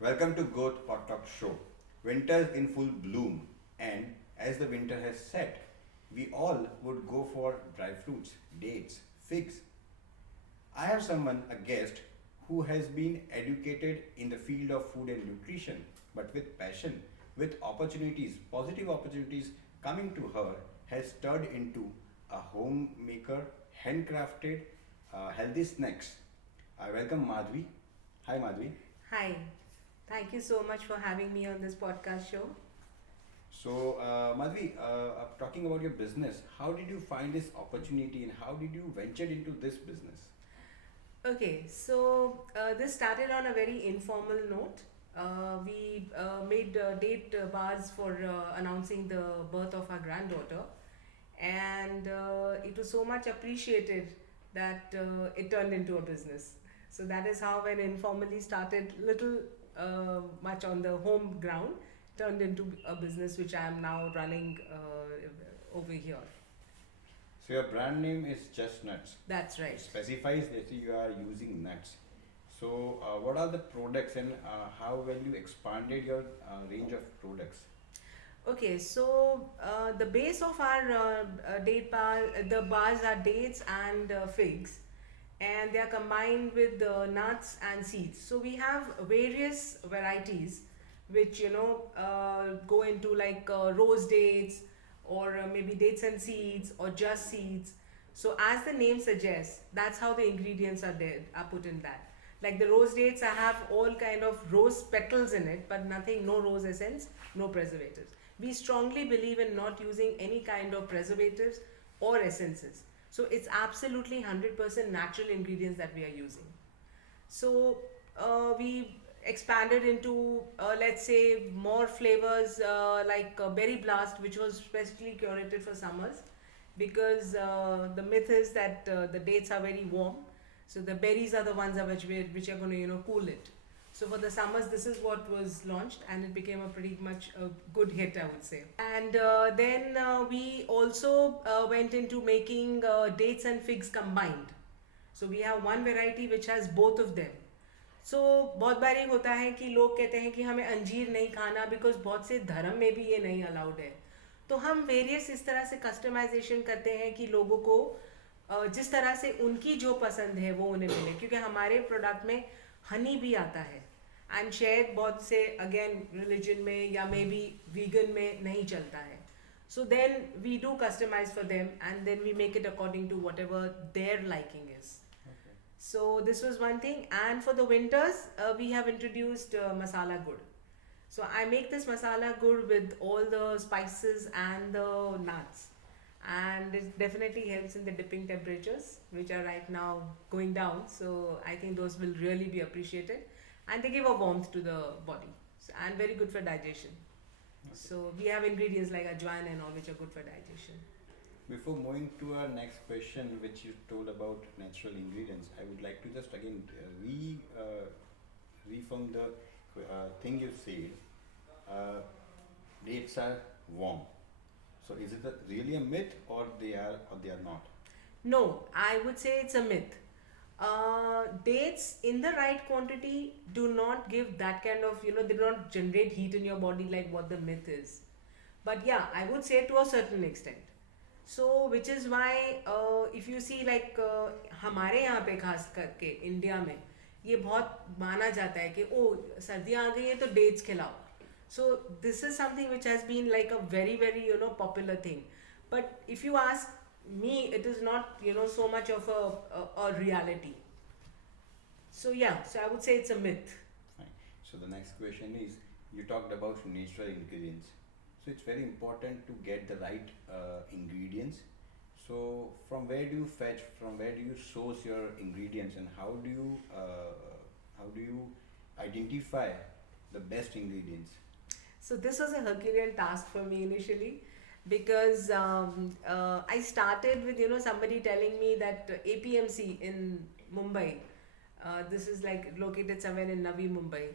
Welcome to GrOath PodTalk show. Winter's in full bloom, and as the winter has set, we all would go for dry fruits, dates, figs. I have someone, a guest, who has been educated in the field of food and nutrition, but with passion, with opportunities, positive opportunities coming to her, has turned into a homemaker, handcrafted, healthy snacks. I welcome Madhavi. Hi, Madhavi. Hi, thank you so much for having me on this podcast show. So, Madhvi, talking about your business, how did you find this opportunity and how did you venture into this business? Okay, so this started on a very informal note. We made date bars for announcing the birth of our granddaughter, and it was so much appreciated that it turned into a business. So that is how, when informally started, little much on the home ground, turned into a business which I am now running over here. So, your brand name is Just Nuts. That's It right. specifies that you are using nuts. So, what are the products and how well you expanded your range of products? Okay, so the base of our date bar, the bars are dates and figs, and they are combined with the nuts and seeds. So we have various varieties, which go into like rose dates, or maybe dates and seeds, or just seeds. So as the name suggests, that's how the ingredients are put in that. Like the rose dates, I have all kind of rose petals in it, but nothing, no rose essence, no preservatives. We strongly believe in not using any kind of preservatives or essences. So it's absolutely 100% natural ingredients that we are using. So we expanded into, let's say, more flavors like berry blast, which was specially curated for summers, because the myth is that the dates are very warm, so the berries are the ones which are going to cool it. So for the summers, this is what was launched, and it became a pretty much a good hit, I would say. And then we also went into making dates and figs combined. So we have one variety which has both of them. सो बहुत बार ये होता है कि लोग कहते हैं कि हमें अंजीर नहीं खाना, बिकॉज बहुत से धर्म में भी ये नहीं अलाउड है. तो हम वेरियस इस तरह से कस्टमाइजेशन करते हैं कि लोगों को जिस तरह से उनकी जो पसंद है वो उन्हें मिले, क्योंकि हमारे प्रोडक्ट में हनी भी आता है, एंड शायद बहुत से अगेन रिलीजन में या मे बी वीगन में नहीं चलता है. So then we do customize for them, and then we make it according to whatever their liking is. Okay. So this was one thing, and for the winters, we have introduced masala gur. So I make this masala gur with all the spices and the nuts, and it definitely helps in the dipping temperatures, which are right now going down. So I think those will really be appreciated, and they give a warmth to the body, and very good for digestion. Okay. So we have ingredients like ajwain and all, which are good for digestion. Before moving to our next question, which you told about natural ingredients, I would like to just again reform the thing you said. Uh, Dates are warm. So is it really a myth, or they are not? No, I would say it's a myth. Dates in the right quantity do not give that kind of, they do not generate heat in your body like what the myth is. But yeah, I would say to a certain extent. So, which is why if you see like हमारे यहाँ पे खास करके India में ये बहुत माना जाता है कि ओ सर्दियाँ आ गई है तो डेट्स खिलाओ. So this is something which has been like a very very popular thing. But if you ask me, it is not so much of a reality. So yeah, so I would say it's a myth. Fine. So the next question is, you talked about natural ingredients. So it's very important to get the right ingredients. So from where do you fetch? From where do you source your ingredients, and how do you identify the best ingredients? So this was a Herculean task for me initially, because I started with somebody telling me that APMC in Mumbai, this is like located somewhere in Navi Mumbai,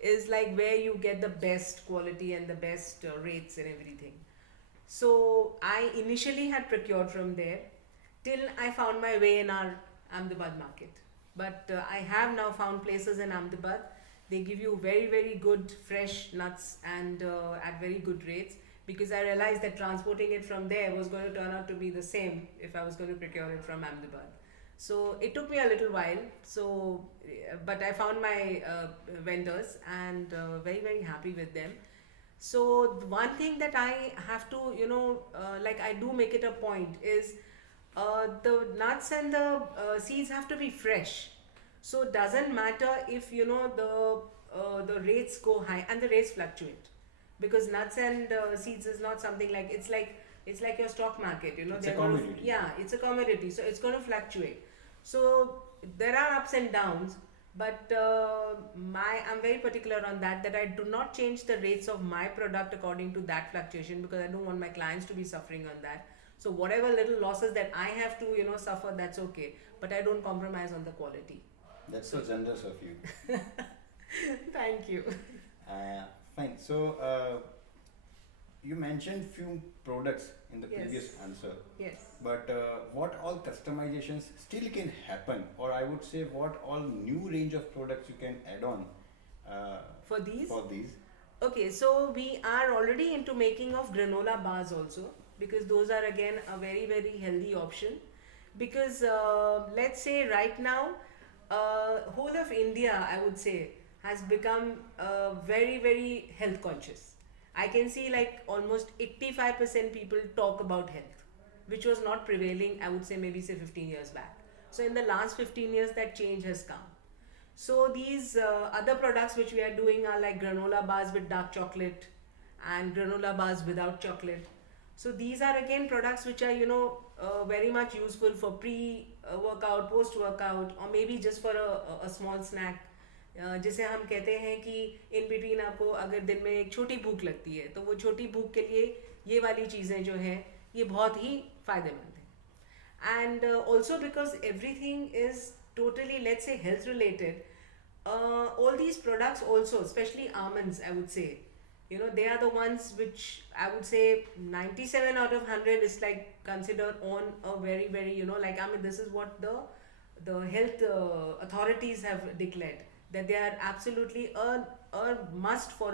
is like where you get the best quality and the best rates and everything. So I initially had procured from there till I found my way in our Ahmedabad market. But I have now found places in Ahmedabad They give you very, very good fresh nuts and at very good rates, because I realized that transporting it from there was going to turn out to be the same if I was going to procure it from Ahmedabad. So it took me a little while. So, but I found my vendors and very, very happy with them. So one thing that I have to, like I do make it a point is the nuts and the seeds have to be fresh. So it doesn't matter if the rates go high, and the rates fluctuate, because nuts and seeds is not something like it's like your stock market. It's a They're going to, commodity. yeah, it's a commodity, so it's going to fluctuate. So there are ups and downs, but I'm very particular on that I do not change the rates of my product according to that fluctuation, because I don't want my clients to be suffering on that. So whatever little losses that I have to suffer, that's okay, but I don't compromise on the quality. That's so generous of you. Thank you. Uh, Fine. So you mentioned few products in the Yes. previous answer, Yes. but what all customizations still can happen, or I would say what all new range of products you can add on uh, For these? for these? Okay, so we are already into making of granola bars also, because those are again a very, very healthy option. Because let's say right now, whole of India, I would say, has become very, very health conscious. I can see like almost 85% people talk about health, which was not prevailing, I would say, maybe say 15 years back. So in the last 15 years, that change has come. So these other products which we are doing are like granola bars with dark chocolate and granola bars without chocolate. So these are again products which are very much useful for pre-workout, post-workout, or maybe just for a small snack. जैसे हम कहते हैं कि in between आपको अगर दिन में एक छोटी भूख लगती है, तो वो छोटी भूख के लिए ये वाली चीज़ें जो हैं ये बहुत ही फायदेमंद हैं. And also because everything is totally, let's say, health related, all these products also, especially almonds, I would say, they are the ones which I would say 97 out of 100 is like considered on a very, very, like, I mean, this is what the health authorities have declared, that they are absolutely a must for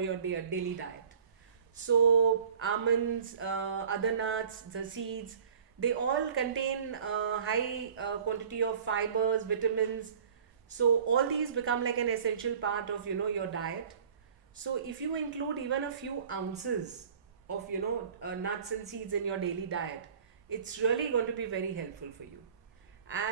your daily diet. So almonds, other nuts, the seeds, they all contain high quantity of fibers, vitamins. So all these become like an essential part of your diet. So if you include even a few ounces of nuts and seeds in your daily diet, it's really going to be very helpful for you.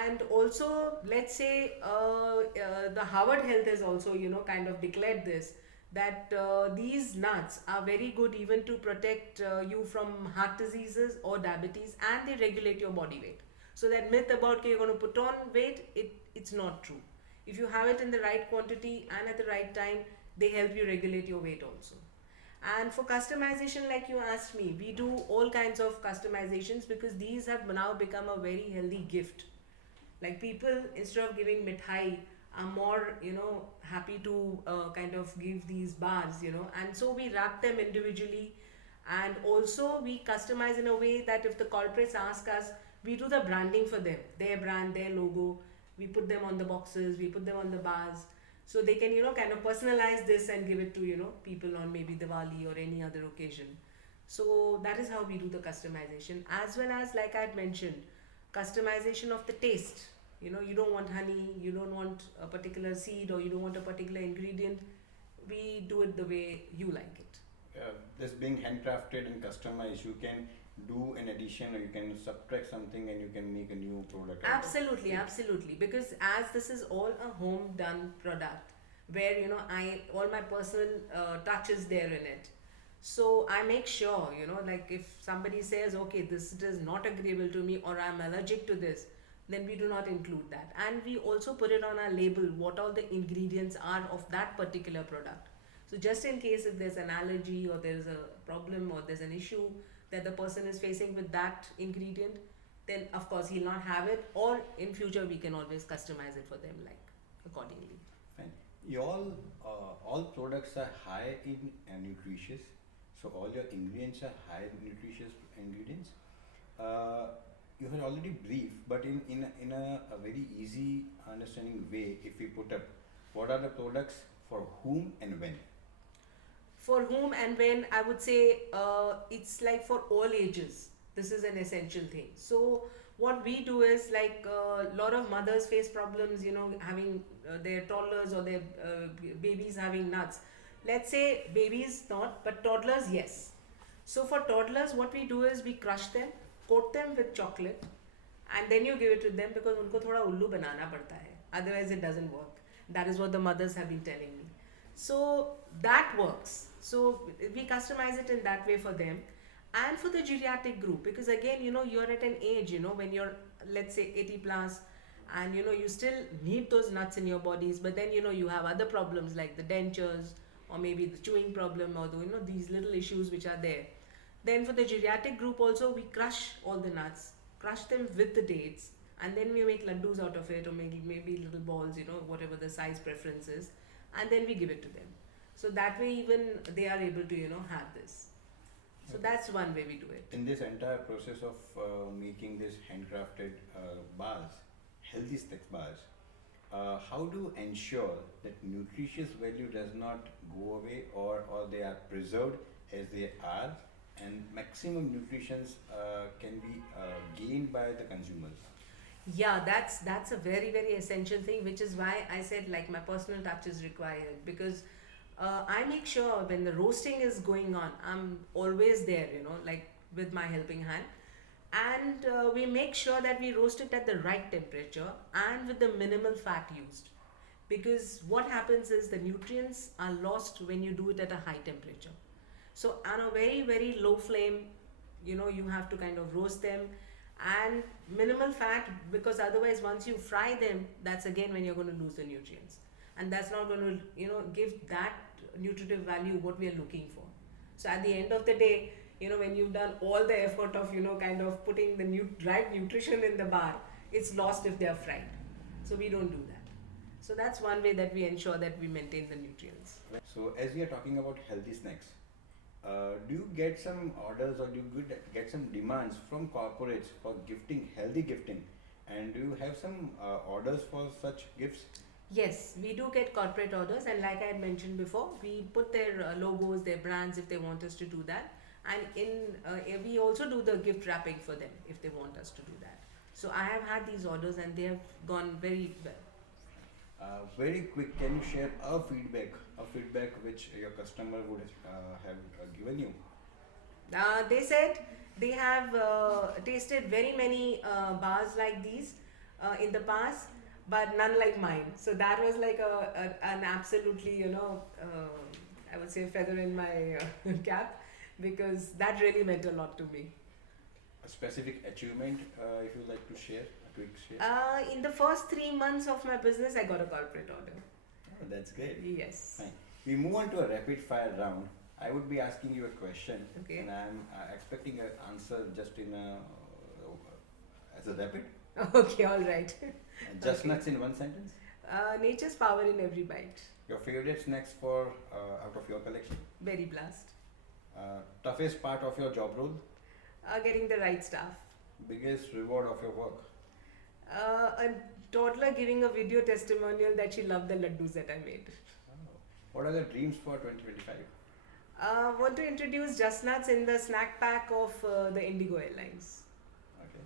And also, let's say the Harvard Health has also kind of declared this, that these nuts are very good even to protect you from heart diseases or diabetes, and they regulate your body weight. So that myth about you're going to put on weight, it's not true. If you have it in the right quantity and at the right time, they help you regulate your weight also. And for customization, like you asked me, we do all kinds of customizations, because these have now become a very healthy gift. Like people, instead of giving mithai, are more happy to kind of give these bars, and so we wrap them individually. And also we customize in a way that if the corporates ask us, we do the branding for them, their brand, their logo. We put them on the boxes, we put them on the bars, so they can kind of personalize this and give it to people on maybe Diwali or any other occasion. So that is how we do the customization, as well as, like I had mentioned, customization of the taste. You don't want honey, you don't want a particular seed, or you don't want a particular ingredient. We do it the way you like it. This being handcrafted and customized, you can do an addition, or you can subtract something, and you can make a new product out of it. Absolutely, absolutely. Because as this is all a home done product, where I all my personal touch is there in it. So I make sure, like if somebody says, okay, this is not agreeable to me, or I'm allergic to this, then we do not include that. And we also put it on our label what all the ingredients are of that particular product. So just in case if there's an allergy, or there's a problem, or there's an issue that the person is facing with that ingredient, then of course he'll not have it, or in future we can always customize it for them, like accordingly. Fine. You all products are high in nutritious, so all your ingredients are high nutritious ingredients. You had already briefed, but in a very easy understanding way, if we put up, What are the products for whom and when? For whom and when, I would say it's like for all ages. This is an essential thing. So what we do is like a lot of mothers face problems, having their toddlers or their babies having nuts. Let's say babies not, but toddlers yes. So for toddlers, what we do is we crush them, coat them with chocolate, and then you give it to them because उनको थोड़ा उल्लू बनाना पड़ता है. Otherwise, it doesn't work. That is what the mothers have been telling me. So that works. So we customize it in that way for them, and for the geriatric group, because again, you're at an age, when you're, let's say, 80 plus, and you still need those nuts in your bodies, but then you have other problems like the dentures, or maybe the chewing problem, or these little issues which are there. Then for the geriatric group also, we crush all the nuts, crush them with the dates, and then we make laddus out of it, or maybe little balls, whatever the size preference is, and then we give it to them. So that way even they are able to have this. So Okay. that's one way we do it. In this entire process of making this handcrafted bars, healthy snacks bars, how do you ensure that nutritious value does not go away, or they are preserved as they are, and maximum nutrition can be gained by the consumers? Yeah, that's a very very essential thing, which is why I said like my personal touch is required, because I make sure when the roasting is going on, I'm always there, like with my helping hand, and we make sure that we roast it at the right temperature and with the minimal fat used, because what happens is the nutrients are lost when you do it at a high temperature. So on a very very low flame, you have to kind of roast them, and minimal fat, because otherwise once you fry them, that's again when you're going to lose the nutrients, and that's not going to give that nutritive value what we are looking for. So at the end of the day, when you've done all the effort of kind of putting the right nutrition in the bar, it's lost if they are fried. So we don't do that. So that's one way that we ensure that we maintain the nutrients. So as we are talking about healthy snacks, do you get some orders, or do you get some demands from corporates for gifting, healthy gifting, and do you have some orders for such gifts? Yes, we do get corporate orders, and like I had mentioned before, we put their logos, their brands if they want us to do that, and we also do the gift wrapping for them if they want us to do that. So I have had these orders and they have gone very well. Very quick, can you share a feedback which your customer would have given you? They said they have tasted very many bars like these in the past, but none like mine. So that was like an absolutely, I would say feather in my cap, because that really meant a lot to me. A specific achievement, if you like to share, a quick share. In the first 3 months of my business, I got a corporate order. Oh, that's great. Yes. Fine. We move on to a rapid fire round. I would be asking you a question, Okay. and I'm expecting an answer just in as a rapid. Okay, all right. Just Okay. nuts in one sentence. Nature's power in every bite. Your favorite snacks for out of your collection. Berry blast. Toughest part of your job role. Getting the right staff. Biggest reward of your work. A toddler giving a video testimonial that she loved the laddus that I made. What are the dreams for 2025? Want to introduce Just Nuts in the snack pack of the Indigo Airlines. Okay.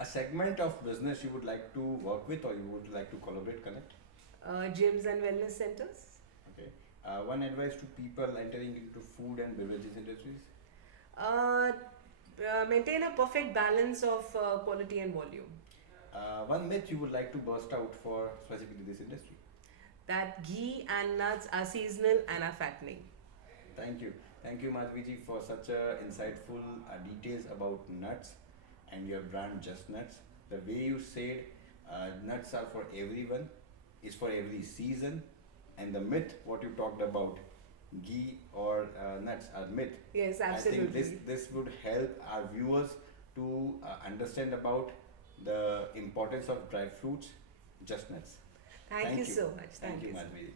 A segment of business you would like to work with, or you would like to collaborate, connect? Gyms and wellness centers. Okay. One advice to people entering into food and beverages industries. Maintain a perfect balance of quality and volume. One myth you would like to burst out for specifically this industry. That ghee and nuts are seasonal and are fattening. Thank you. Thank you, Madhavi, for such insightful details about nuts and your brand Just Nuts. The way you said nuts are for everyone, is for every season, and the myth what you talked about, ghee or nuts are myth. Yes, absolutely. I think this would help our viewers to understand about the importance of dry fruits, Just Nuts. Thank you so much. Thank you, so Madhavi.